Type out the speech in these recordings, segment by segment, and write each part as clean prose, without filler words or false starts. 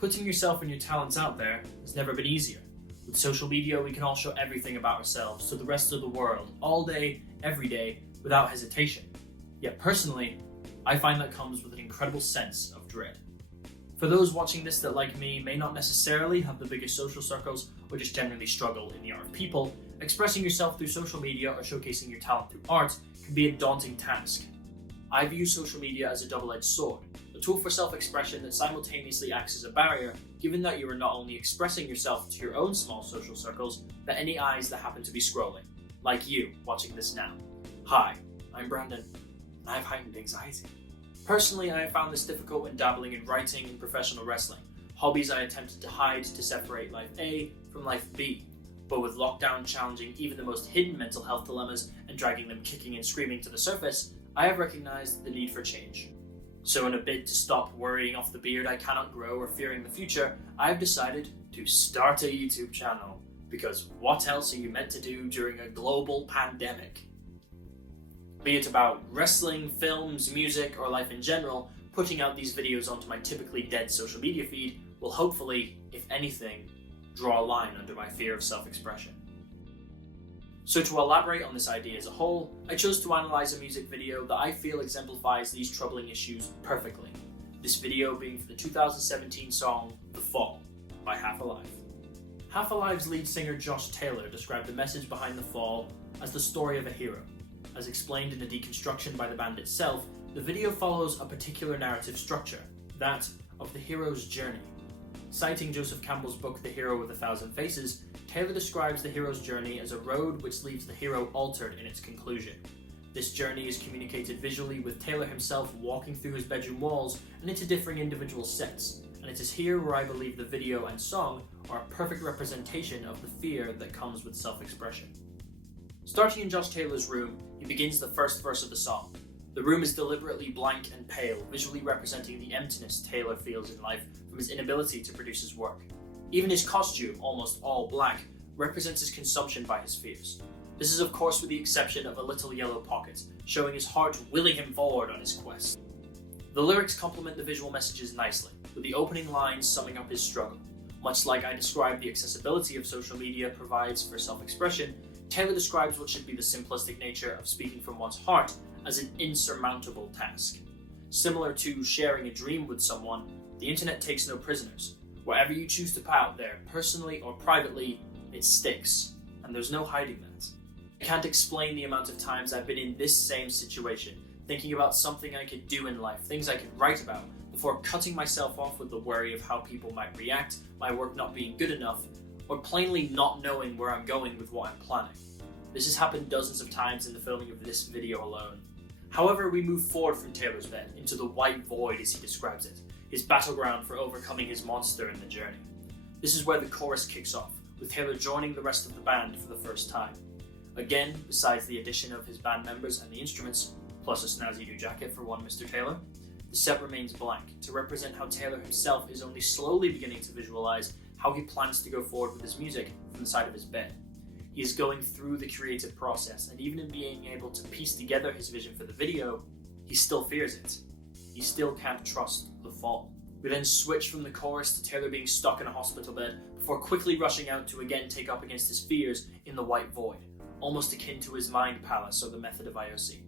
Putting yourself and your talents out there has never been easier. With social media, we can all show everything about ourselves to the rest of the world, all day, every day, without hesitation. Yet personally, I find that comes with an incredible sense of dread. For those watching this that, like me, may not necessarily have the biggest social circles or just generally struggle in the art of people, expressing yourself through social media or showcasing your talent through art can be a daunting task. I view social media as a double-edged sword, a tool for self-expression that simultaneously acts as a barrier, given that you are not only expressing yourself to your own small social circles, but any eyes that happen to be scrolling, like you watching this now. Hi, I'm Brandon, and I have heightened anxiety. Personally, I have found this difficult when dabbling in writing and professional wrestling, hobbies I attempted to hide to separate life A from life B. But with lockdown challenging even the most hidden mental health dilemmas and dragging them kicking and screaming to the surface, I have recognized the need for change. So in a bid to stop worrying off the beard I cannot grow or fearing the future, I have decided to start a YouTube channel. Because what else are you meant to do during a global pandemic? Be it about wrestling, films, music, or life in general, putting out these videos onto my typically dead social media feed will hopefully, if anything, draw a line under my fear of self-expression. So to elaborate on this idea as a whole, I chose to analyze a music video that I feel exemplifies these troubling issues perfectly. This video being for the 2017 song The Fall by Half Alive. Half Alive's lead singer Josh Taylor described the message behind The Fall as the story of a hero. As explained in the deconstruction by the band itself, the video follows a particular narrative structure, that of the hero's journey. Citing Joseph Campbell's book The Hero with a Thousand Faces, Taylor describes the hero's journey as a road which leaves the hero altered in its conclusion. This journey is communicated visually with Taylor himself walking through his bedroom walls and into differing individual sets, and it is here where I believe the video and song are a perfect representation of the fear that comes with self-expression. Starting in Josh Taylor's room, he begins the first verse of the song. The room is deliberately blank and pale, visually representing the emptiness Taylor feels in life from his inability to produce his work. Even his costume, almost all black, represents his consumption by his fears. This is of course with the exception of a little yellow pocket, showing his heart willing him forward on his quest. The lyrics complement the visual messages nicely, with the opening lines summing up his struggle. Much like I described the accessibility of social media provides for self-expression, Taylor describes what should be the simplistic nature of speaking from one's heart as an insurmountable task. Similar to sharing a dream with someone, the internet takes no prisoners. Whatever you choose to put out there, personally or privately, it sticks, and there's no hiding that. I can't explain the amount of times I've been in this same situation, thinking about something I could do in life, things I could write about, before cutting myself off with the worry of how people might react, my work not being good enough, or plainly not knowing where I'm going with what I'm planning. This has happened dozens of times in the filming of this video alone. However, we move forward from Taylor's bed into the white void as he describes it, his battleground for overcoming his monster in the journey. This is where the chorus kicks off, with Taylor joining the rest of the band for the first time. Again, besides the addition of his band members and the instruments, plus a snazzy new jacket for one Mr. Taylor, the set remains blank to represent how Taylor himself is only slowly beginning to visualize how he plans to go forward with his music from the side of his bed. He is going through the creative process, and even in being able to piece together his vision for the video, he still fears it. He still can't trust the fall. We then switch from the chorus to Taylor being stuck in a hospital bed before quickly rushing out to again take up against his fears in the white void, almost akin to his mind palace or the method of IOC.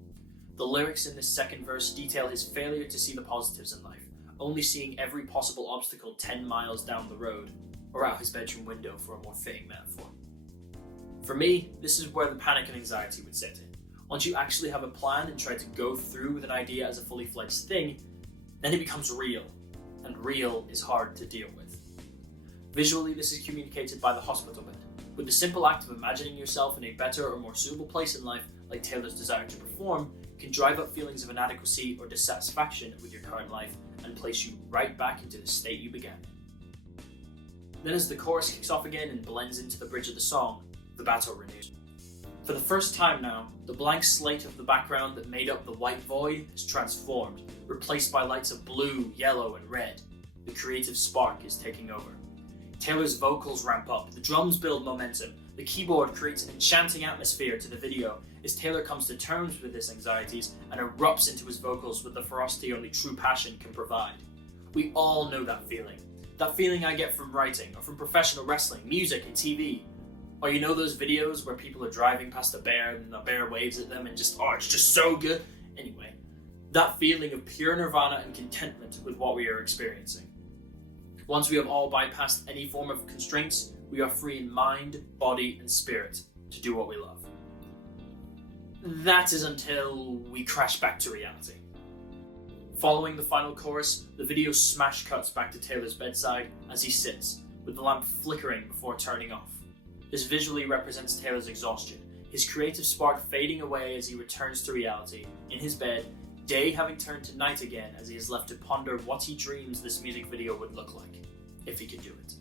The lyrics in this second verse detail his failure to see the positives in life, only seeing every possible obstacle 10 miles down the road, or out his bedroom window for a more fitting metaphor. For me, this is where the panic and anxiety would set in. Once you actually have a plan and try to go through with an idea as a fully fledged thing, then it becomes real, and real is hard to deal with. Visually, this is communicated by the hospital bed, with the simple act of imagining yourself in a better or more suitable place in life, like Taylor's desire to perform, can drive up feelings of inadequacy or dissatisfaction with your current life and place you right back into the state you began. Then as the chorus kicks off again and blends into the bridge of the song, the battle renews. For the first time now, the blank slate of the background that made up the white void is transformed, replaced by lights of blue, yellow, and red. The creative spark is taking over. Taylor's vocals ramp up, the drums build momentum, the keyboard creates an enchanting atmosphere to the video as Taylor comes to terms with his anxieties and erupts into his vocals with the ferocity only true passion can provide. We all know that feeling That feeling I get from writing, or from professional wrestling, music, and TV. Or you know those videos where people are driving past a bear and the bear waves at them and just, oh, it's just so good. Anyway, that feeling of pure nirvana and contentment with what we are experiencing. Once we have all bypassed any form of constraints, we are free in mind, body, and spirit to do what we love. That is until we crash back to reality. Following the final chorus, the video smash cuts back to Taylor's bedside as he sits, with the lamp flickering before turning off. This visually represents Taylor's exhaustion, his creative spark fading away as he returns to reality, in his bed, day having turned to night again as he is left to ponder what he dreams this music video would look like, if he could do it.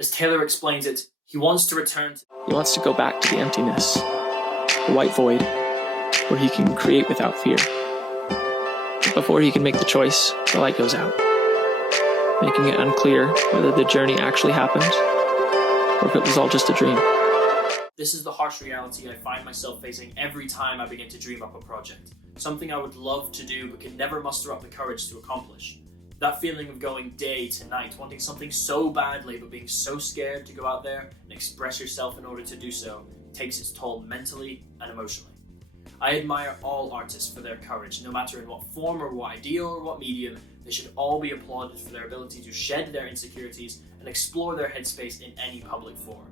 As Taylor explains it, he wants to return to... He wants to go back to the emptiness, the white void, where he can create without fear. But before he can make the choice, the light goes out, making it unclear whether the journey actually happened or if it was all just a dream. This is the harsh reality I find myself facing every time I begin to dream up a project. Something I would love to do but can never muster up the courage to accomplish. That feeling of going day to night, wanting something so badly but being so scared to go out there and express yourself in order to do so, takes its toll mentally and emotionally. I admire all artists for their courage, no matter in what form or what ideal or what medium. They should all be applauded for their ability to shed their insecurities and explore their headspace in any public forum.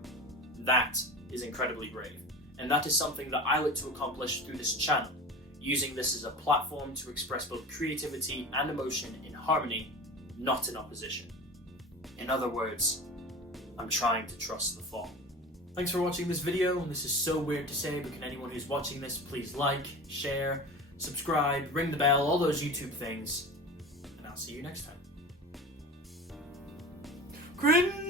That is incredibly brave, and that is something that I look to accomplish through this channel, using this as a platform to express both creativity and emotion in harmony, not in opposition. In other words, I'm trying to trust the fall. Thanks for watching this video. This is so weird to say, but can anyone who's watching this please like, share, subscribe, ring the bell, all those YouTube things, and I'll see you next time. Cringe!